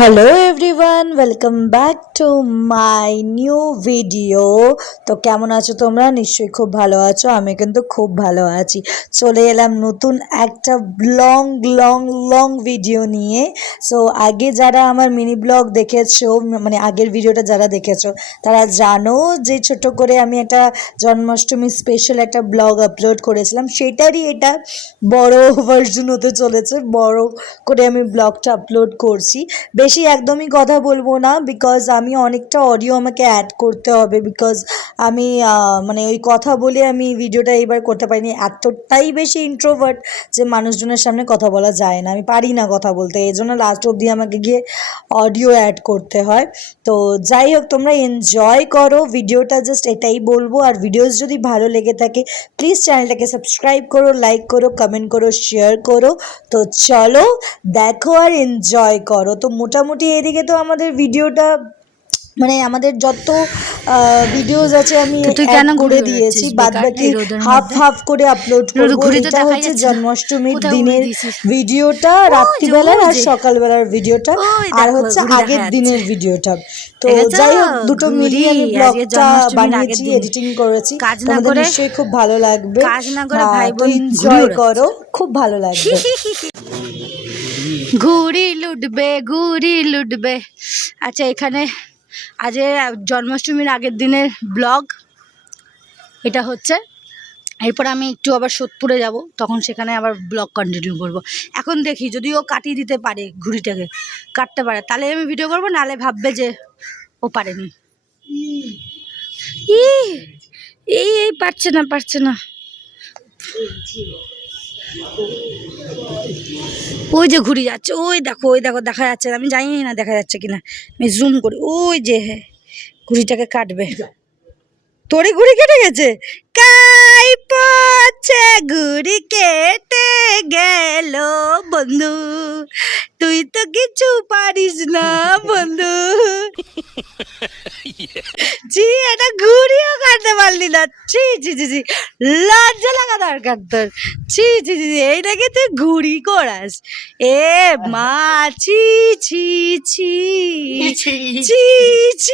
Hello everyone, welcome back to my new video. তো কেমন আছো তোমরা? নিশ্চয়ই খুব ভালো আছো। আমি কিন্তু খুব ভালো আছি। চলে এলাম নতুন একটা লং লং লং ভিডিও নিয়ে। সো আগে যারা আমার মিনি ব্লগ দেখেছো, মানে আগের ভিডিওটা যারা দেখেছো তারা জানো যে ছোট করে আমি একটা জন্মাষ্টমী স্পেশাল একটা ব্লগ আপলোড করেছিলাম। সেটারই এটা বড় ভার্জন হতে চলেছে। বড় করে আমি ব্লগটা আপলোড করছি। বেশি একদমই কথা বলবো না, বিকজ আমি অনেকটা অডিও আমাকে অ্যাড করতে হবে, বিকজ আমি মানে ওই কথা বলে আমি ভিডিওটা এইবার করতে পারিনি। এতটাই বেশি ইন্ট্রোভার্ট যে মানুষজনের সামনে কথা বলা যায় না, আমি পারি না কথা বলতে। এই জন্য লাস্ট অবধি আমাকে গিয়ে অডিও অ্যাড করতে হয়। তো যাই হোক, তোমরা এনজয় করো ভিডিওটা, জাস্ট এটাই বলবো। আর ভিডিওস যদি ভালো লেগে থাকে প্লিজ চ্যানেলটাকে সাবস্ক্রাইব করো, লাইক করো, কমেন্ট করো, শেয়ার করো। তো চলো দেখো আর এনজয় করো। তো মোটামুটি এদিকে তো আমাদের ভিডিওটা, মানে আমাদের যত ভিডিওস আছে আমি তুই অ্যাড কেন করে ঘুরে দিয়েছি, বেড়াচ্ছিস বাদ বেকার বাকি এই রোদের হাফ মধ্যে? হাফ করে আপলোড করবো। ঘুড়ি তো এটা দেখাই হচ্ছে যাচ্ছে না, জন্মাষ্টমীর কোথায় উড়িয়ে দিনের দিয়েছিস? ভিডিওটা, ওই যে রাত্রিবেলার ওই আর যে সকালবেলার ভিডিওটা, ওই আর দেখো হচ্ছে ঘুড়ি দেখা আগের যাচ্ছে। দিনের ভিডিওটা। তো দেখেছো? যাই হোক, দুটো ঘুড়ি মিলিয়ে আমি আজকে ব্লগটা জন্মাষ্টমীর আগের বানিয়েছি, দিন এডিটিং করেছি। কাজ না তোমাদের করে নিশ্চয়ই খুব ভালো লাগবে। কাজ না করে ভাই তো বোন ঘুড়ি এনজয় ওড়াচ্ছে। করো, খুব ভালো লাগবে। ঘুড়ি লুটবে ঘুড়ি লুটবে। আচ্ছা, এখানে আজ জন্মাষ্টমীর আগের দিনের ব্লগ এটা হচ্ছে। এরপর আমি একটু আবার সোদপুরে যাব, তখন সেখানে আবার ব্লগ কন্টিনিউ করবো। এখন দেখি যদি ও কাটিয়ে দিতে পারে, ঘুড়িটাকে কাটতে পারে, তাহলে আমি ভিডিও করবো, নাহলে ভাববে যে ও পারেনি। ই এই এই পারছে না পারছে না। ওই যে ঘুড়ি যাচ্ছে, ওই দেখো ওই দেখো, দেখা যাচ্ছে না, আমি জানি না দেখা যাচ্ছে কিনা, আমি জুম করি। ওই যে হ্যাঁ, ঘুড়িটাকে কাটবে। তোরই ঘুড়ি কেটে গেছে? কাই পড়ছে ঘুড়ি কেটে গেল বন্ধু, তুই তো কিছু পারিস না বন্ধু। জি, এটা ঘুড়িও কাটতে পারলি না? ছি ছি ছি ছি, লজ্জা লাগা দরকার তোর। ছি ছি ছি, এইটাকে তুই ঘুড়ি করাস? এ মা, ছি ছি ছি ছি ছি।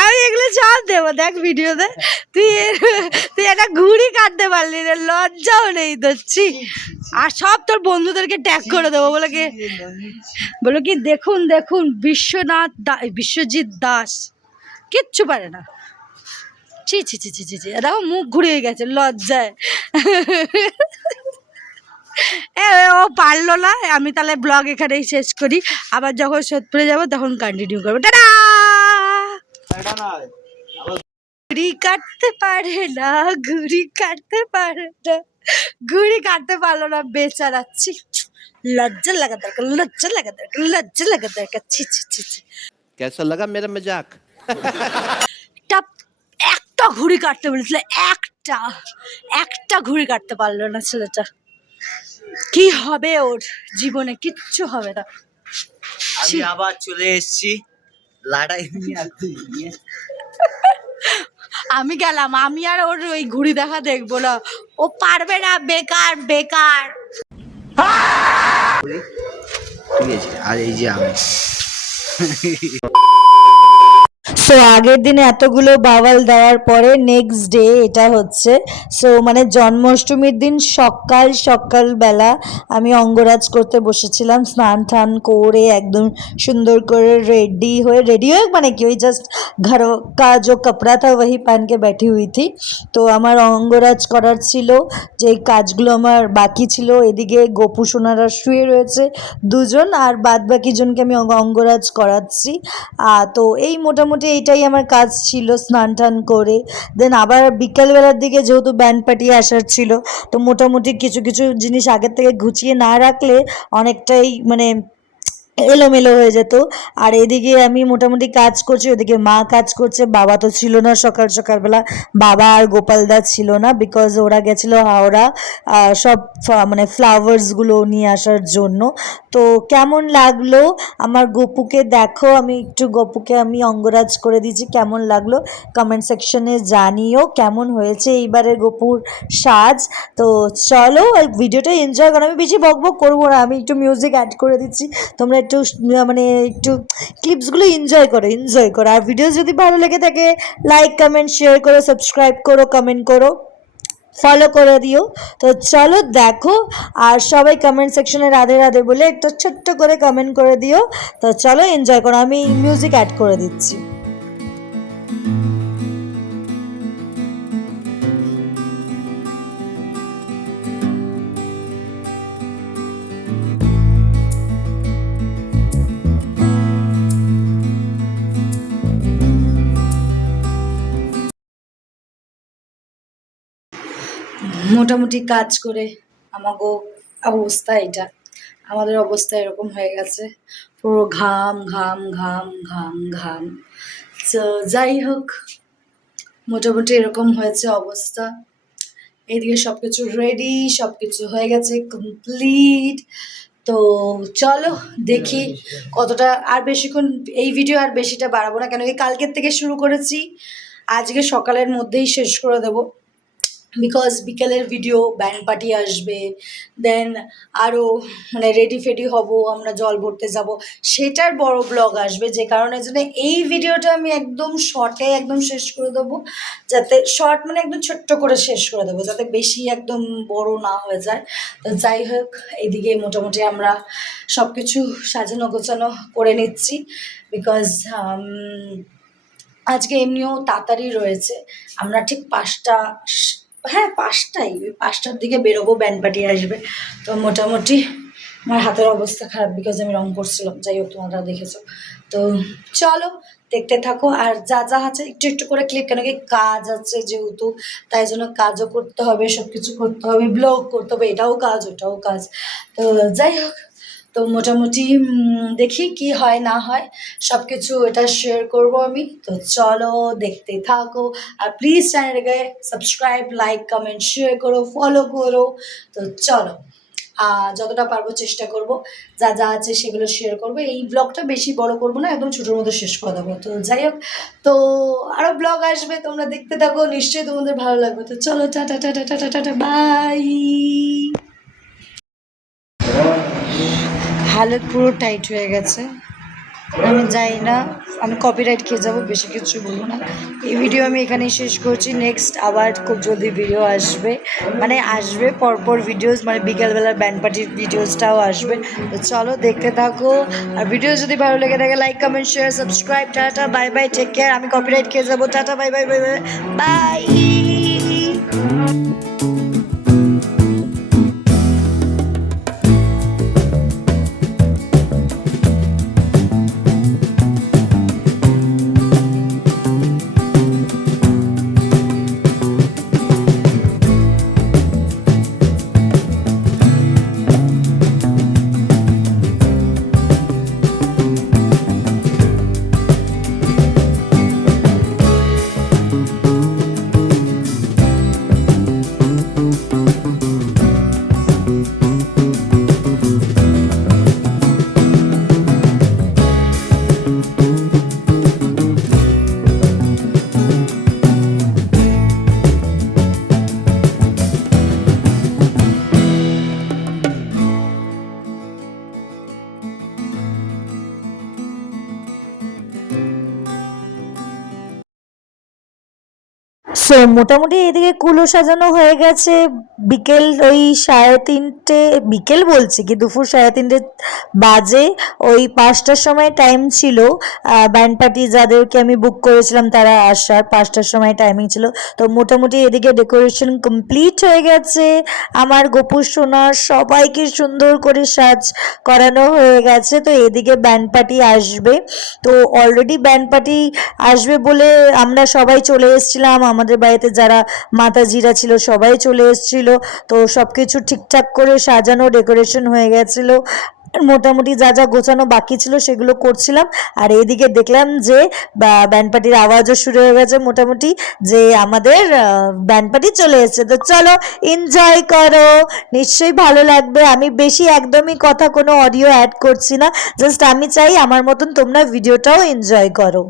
আমি এগুলো সব দেবো, দেখ ভিডিওতে। তুই তুই একটা ঘুড়ি কাটতে পারলি না, লজ্জাও নেই তোর? ছি। আর সব তোর বন্ধুদেরকে ট্যাগ করে দেবো, বলো কি দেখুন দেখুন বিশ্বজিৎ দাস কিচ্ছু পারে না। ছি ছি ছি ছি ছি ছি, দেখো মুখ ঘুরিয়ে গেছে লজ্জায়। ও পারলো না। আমি তাহলে ব্লগ এখানেই শেষ করি, আবার যখন সোদপুরে যাবো তখন কন্টিনিউ করবো। টাটা। ঘুড়ি কাটতে পারে না, ঘুড়ি কাটতে পারে না, ঘুড়ি কাটতে পারলো না বেচারা। ছি, লজ্জা লাগা দরকার, লজ্জা লাগা দরকার, লজ্জা লাগা দরকার। ছি ছি ছি ছি। कैसा लगा मेरा मजाक? একটা ঘুড়ি কাটতে বলেছিল, একটা একটা ঘুড়ি কাটতে পারলো না ছেলেটা। কি হবে ওর জীবনে? কিচ্ছু হবে না। আমি আবার চলে এসেছি লড়াই নিয়ে। আমি গেলাম, আমি আর ওর ওই ঘুড়ি দেখা দেখবো না, ও পারবে না, বেকার বেকার। ঠিক আছে, আর এই যে আমি সো আগের দিনে এতগুলো বাওয়াল দেওয়ার পরে নেক্সট ডে এটা হচ্ছে। সো মানে জন্মাষ্টমীর দিন সকাল সকালবেলা আমি অঙ্গরাজ করতে বসেছিলাম, স্নান টান করে একদম সুন্দর করে রেডি হয়ে মানে কি ওই জাস্ট ঘর কা जो कपड़ा था वही पहन के बैठी हुई थी। তো আমার অঙ্গরাজ করার ছিল, যে কাজগুলো আমার বাকি ছিল। এদিকে গোপু সোনারা শুয়ে রয়েছে দুজন, আর বাদ বাকি জনকে আমি অঙ্গরাজ করাচ্ছি। তো এই মোটামুটি এইটাই আমার কাজ ছিল, স্নান টান করে। দেন আবার বিকালবেলার দিকে যেহেতু ব্যান্ড পার্টি আসার ছিল, তো মোটামুটি কিছু কিছু জিনিস আগের থেকে গুছিয়ে না রাখলে অনেকটাই মানে এলোমেলো হয়ে যেত। আর এদিকে আমি মোটামুটি কাজ করছি, ওদিকে মা কাজ করছে। বাবা তো ছিল না সকালবেলা, বাবা আর গোপালদা ছিল না, বিকজ ওরা গেছিল হাওড়া সব মানে ফ্লাওয়ার্সগুলো নিয়ে আসার জন্য। তো কেমন লাগলো আমার গপুকে দেখো, আমি একটু গপুকে আমি অঙ্গরাজ করে দিয়েছি, কেমন লাগলো কমেন্ট সেকশনে জানিও কেমন হয়েছে এইবারের গপুর সাজ। তো চলো এই ভিডিওটা এনজয় করো, আমি বেশি বকবক করবো না, আমি একটু মিউজিক অ্যাড করে দিচ্ছি, তোমরা একটু মানে একটু ক্লিপসগুলো এনজয় করো। আর ভিডিও যদি ভালো লেগে থাকে লাইক কমেন্ট শেয়ার করো, সাবস্ক্রাইব করো, কমেন্ট করো, ফলো করে দিও। তো চলো দেখো, আর সবাই কমেন্ট সেকশনে রাধে রাধে বলে একটা ছোট্ট করে কমেন্ট করে দিও। তো চলো এনজয় করো, আমি মিউজিক অ্যাড করে দিচ্ছি। মোটামুটি কাজ করে আমাগো অবস্থা এটা, আমাদের অবস্থা এরকম হয়ে গেছে, পুরো ঘাম ঘাম ঘাম ঘাম ঘাম। তো যাই হোক, মোটামুটি এরকম হয়েছে অবস্থা। এইদিকে সব কিছু রেডি, সব কিছু হয়ে গেছে কমপ্লিট। তো চলো দেখি কতটা, আর বেশিক্ষণ এই ভিডিও আর বেশিটা বাড়াবো না, কেন কি কালকের থেকে শুরু করেছি, আজকে সকালের মধ্যেই শেষ করে দেবো। বিকজ বিকেলের ভিডিও ব্যান্ড পার্টি আসবে, দেন আরও মানে রেডি ফেডি হব, আমরা জল ভরতে যাব, সেটার বড় ব্লগ আসবে, যে কারণের জন্য এই ভিডিওটা আমি একদম শর্টে একদম শেষ করে দেবো, যাতে শর্ট মানে একদম ছোট্ট করে শেষ করে দেবো, যাতে বেশি একদম বড় না হয়ে যায়। তো যাই হোক, এইদিকে মোটামুটি আমরা সব কিছু সাজানো গোছানো করে নিচ্ছি, বিকজ আজকে এমনিও তাড়াতাড়ি রয়েছে, আমরা ঠিক 5টা, হ্যাঁ 5টাই, ওই 5টার দিকে বেরোবো, ব্যান্ড পার্টি আসবে। তো মোটামুটি আমার হাতের অবস্থা খারাপ, বিকজ আমি রং করছিলাম, যাই হোক তোমরা দেখেছো। তো চলো দেখতে থাকো, আর যা যা আছে একটু একটু করে ক্লিক, কেন কি কাজ আছে যেহেতু, তাই জন্য কাজও করতে হবে, সব কিছু করতে হবে, ব্লগ করতে হবে, এটাও কাজ ওটাও কাজ। তো যাই হোক, তো মোটামুটি দেখি কি হয় না হয়, সব কিছু এটা শেয়ার করবো আমি। তো চলো দেখতে থাকো, আর প্লিজ চ্যানেলটাকে সাবস্ক্রাইব, লাইক, কমেন্ট, শেয়ার করো, ফলো করো। তো চলো যতটা পারবো চেষ্টা করব, যা যা আছে সেগুলো শেয়ার করবো। এই ব্লগটা বেশি বড় করবো না, একদম ছোটোর মধ্যে শেষ করে দেবো। তো যাই হোক, তো আরও ব্লগ আসবে, তোমরা দেখতে থাকো, নিশ্চয়ই তোমাদের ভালো লাগবে। তো চলো tata tata tata tata bye. হালত পুরো টাইট হয়ে গেছে, আমি যাই না, আমি কপিরাইট খেয়ে যাবো, বেশি কিছু বলবো না। এই ভিডিও আমি এখানেই শেষ করছি, নেক্সট আবার খুব জলদি ভিডিও আসবে, মানে আসবে পরপর ভিডিওস, মানে বিকেলবেলার ব্যান্ড পার্টির ভিডিওসটাও আসবে। তো চলো দেখতে থাকো, আর ভিডিও যদি ভালো লেগে থাকে like comment share subscribe, tata bye bye, take care, আমি কপিরাইট খেয়ে যাবো, tata bye bye bye bye bye. So মোটামুটি এদিকে কুলো সাজানো হয়ে গেছে, বিকেল ওই 3:30, বিকেল বলছি কি দুপুর 3:30 বাজে, ওই 5টার সময় টাইম ছিল, ব্যান্ড পার্টি যাদেরকে আমি বুক করেছিলাম তারা আসার 5টার সময় টাইমিং ছিল। তো মোটামুটি এদিকে ডেকোরেশন কমপ্লিট হয়ে গেছে, আমার গোপু সোনা সবাইকে সুন্দর করে সাজ করানো হয়ে গেছে। তো এদিকে ব্যান্ড পার্টি আসবে, তো অলরেডি ব্যান্ড পার্টি আসবে বলে আমরা সবাই চলে এসেছিলাম, আমাদের বাড়িতে যারা মাতাজিরা ছিল সবাই চলে এসেছিল। তো সব কিছু ঠিকঠাক করে সাজানো ডেকোরেশন হয়ে গেছিলো, আর মোটামুটি যা যা গোছানো বাকি ছিল সেগুলো করছিলাম। আর এইদিকে দেখলাম যে ব্যান্ড পার্টির আওয়াজও শুরু হয়ে গেছে মোটামুটি, যে আমাদের ব্যান্ড পার্টি চলে এসেছে। তো চলো এনজয় করো, নিশ্চয়ই ভালো লাগবে। আমি বেশি একদমই কথা কোনো অডিও অ্যাড করছি না, জাস্ট আমি চাই আমার মতন তোমরা ভিডিওটাও এনজয় করো।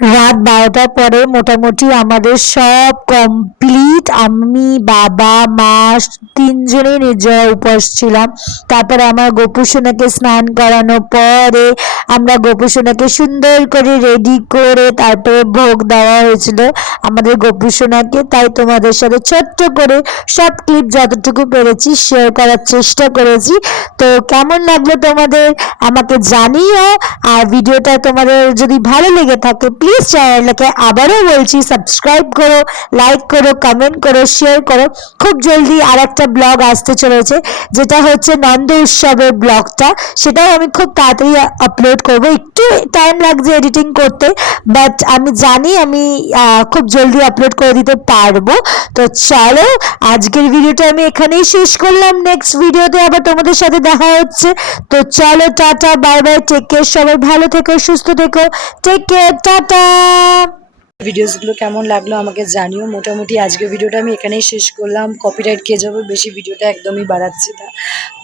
রাত 12টার পরে মোটামুটি আমাদের সব কমপ্লিট। আমি, বাবা, মা তিনজনেই নির্জলা উপোস ছিলাম। তারপরে আমার গোপু সোনাকে স্নান করানোর পরে আমরা গোপু সোনাকে সুন্দর করে রেডি করে তারপরে ভোগ দেওয়া হয়েছিল আমাদের গোপু সোনাকে। তাই তোমাদের সাথে ছোট্ট করে সব ক্লিপ যতটুকু পেরেছি শেয়ার করার চেষ্টা করেছি। তো কেমন লাগলো তোমাদের আমাকে জানিও। আর ভিডিওটা তোমাদের যদি ভালো লেগে থাকে প্লিজ চ্যানেলটাকে আবারও বলছি সাবস্ক্রাইব করো, লাইক করো, কমেন্ট করো, শেয়ার করো। খুব জলদি আর একটা ব্লগ আসতে চলেছে যেটা হচ্ছে নন্দ উৎসবের ব্লগটা, সেটাও আমি খুব তাড়াতাড়ি আপলোড করব। একটু টাইম লাগছে এডিটিং করতে, বাট আমি জানি আমি খুব জলদি আপলোড করে দিতে পারবো। তো চলো আজকের ভিডিওটা আমি এখানেই শেষ করলাম। নেক্সট ভিডিওতে আবার তোমাদের সাথে দেখা হচ্ছে। তো চলো tata, bye bye, take care, সবাই ভালো থেকো, সুস্থ থেকো, টেক কেয়ার, টাটা। ভিডিওসগুলো কেমন লাগলো আমাকে জানিও। মোটামুটি আজকের ভিডিওটা আমি এখানেই শেষ করলাম। কপিরাইট খেয়ে যাবো, বেশি ভিডিওটা একদমই বাড়াচ্ছি না।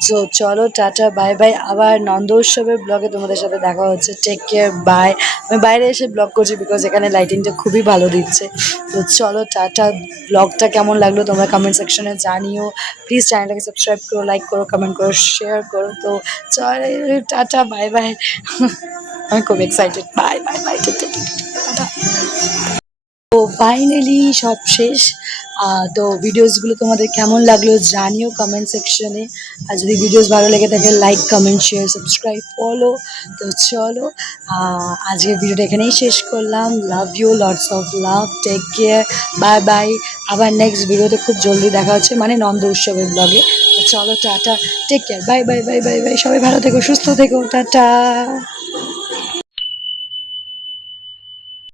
তো চলো টাটা, বাই বাই। আবার নন্দ উৎসবের ব্লগে তোমাদের সাথে দেখা হচ্ছে। Take care, bye. আমি বাইরে এসে ব্লগ করছি বিকজ এখানে লাইটিংটা খুবই ভালো দিচ্ছে। তো চলো টাটা। ব্লগটা কেমন লাগলো তোমরা কমেন্ট সেকশনে জানিও। প্লিজ চ্যানেলটাকে সাবস্ক্রাইব করো, লাইক করো, কমেন্ট করো, শেয়ার করো। তো চলো টাটা, বাই বাই। আমি খুব excited. By bye by, tata. তো ফাইনালি সব শেষ। তো ভিডিওসগুলো তোমাদের কেমন লাগলো জানিও কমেন্ট সেকশনে। আর যদি ভিডিওস ভালো লেগে থাকে like, comment, share, subscribe, follow. তো চলো আজকের ভিডিওটা এখানেই শেষ করলাম। Love you, lots of love, take care, bye bye. আবার নেক্সট ভিডিওতে খুব জলদি দেখা হচ্ছে, মানে নন্দ উৎসবের ব্লগে। তো চলো tata, take care, bye bye bye bye bye. সবাই ভালো থেকো, সুস্থ থেকো, টাটা।